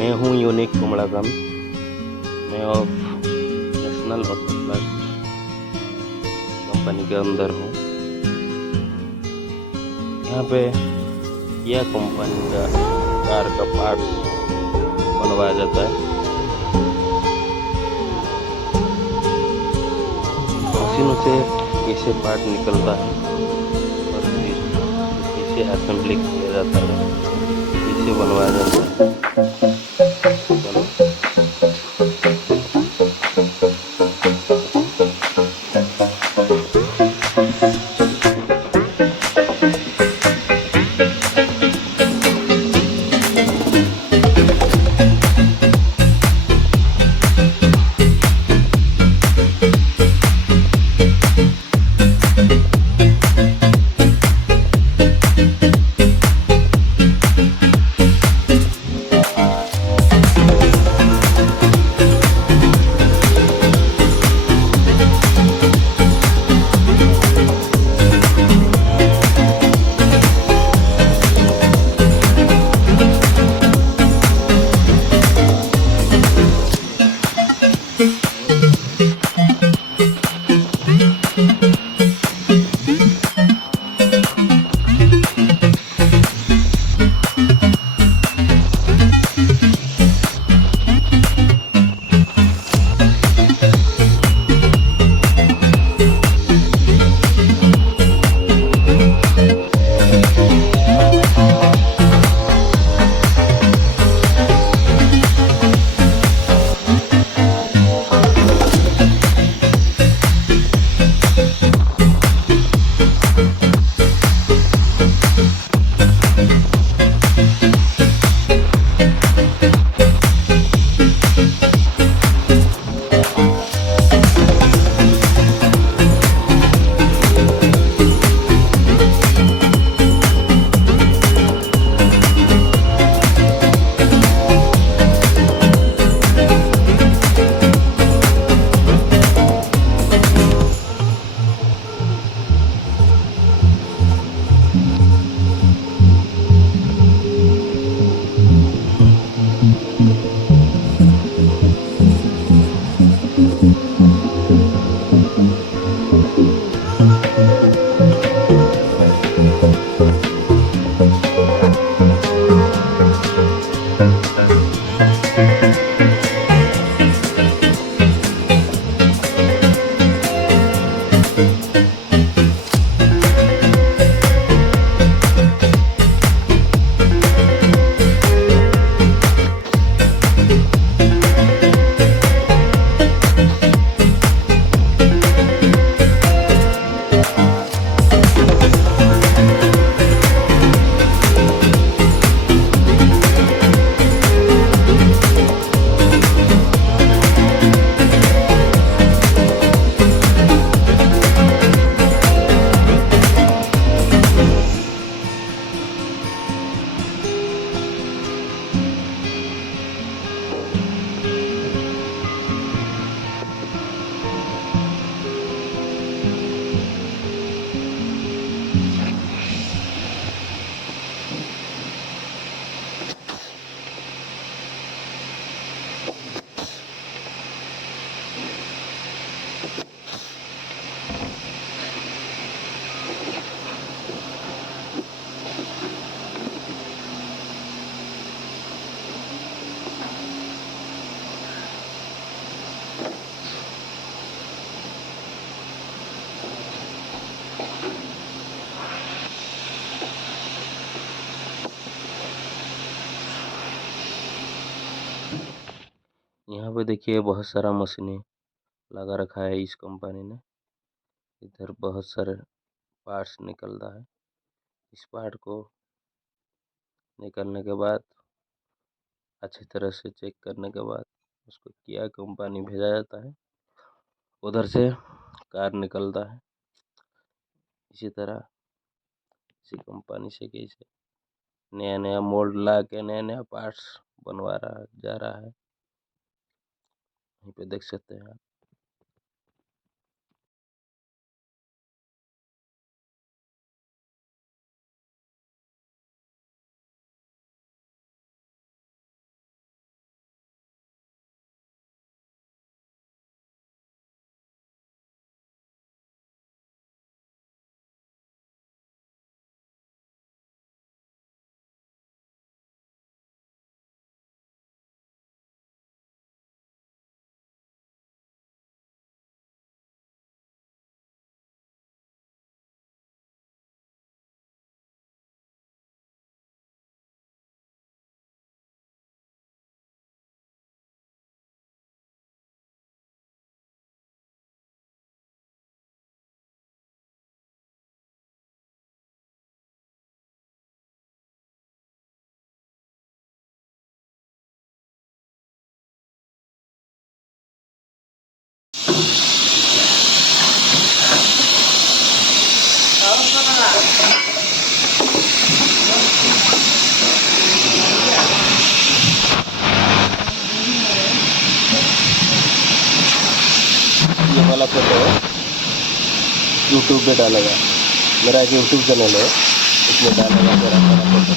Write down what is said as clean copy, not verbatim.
मैं हूँ यूनिक कुमड़ाकांत। मैं ऑफ नेशनल ऑटो प्लास्ट कंपनी के अंदर हूँ। यहाँ पे किया कंपनी का कार का पार्ट्स बनवाया जाता है। मशीनों से कैसे पार्ट निकलता है और फिर इसे कैसे असेंबली किया जाता है, कैसे बनवाया जाता है, चलो। यहाँ पे देखिए बहुत सारा मशीनें लगा रखा है इस कंपनी ने। इधर बहुत सारे पार्ट्स निकल रहा है। इस पार्ट को निकलने के बाद अच्छी तरह से चेक करने के बाद उसको किया कंपनी भेजा जाता है। उधर से कार निकलता है। इसी तरह इसी कंपनी से कैसे नया नया मोल्ड ला के नया नया पार्ट्स बनवा रहा जा रहा है। यहीं पे देख सकते हैं आप। फोटो यूट्यूब पे डालेगा। मेरा एक यूट्यूब चैनल है, उसमें डालेगा मेरा सारा फोटो।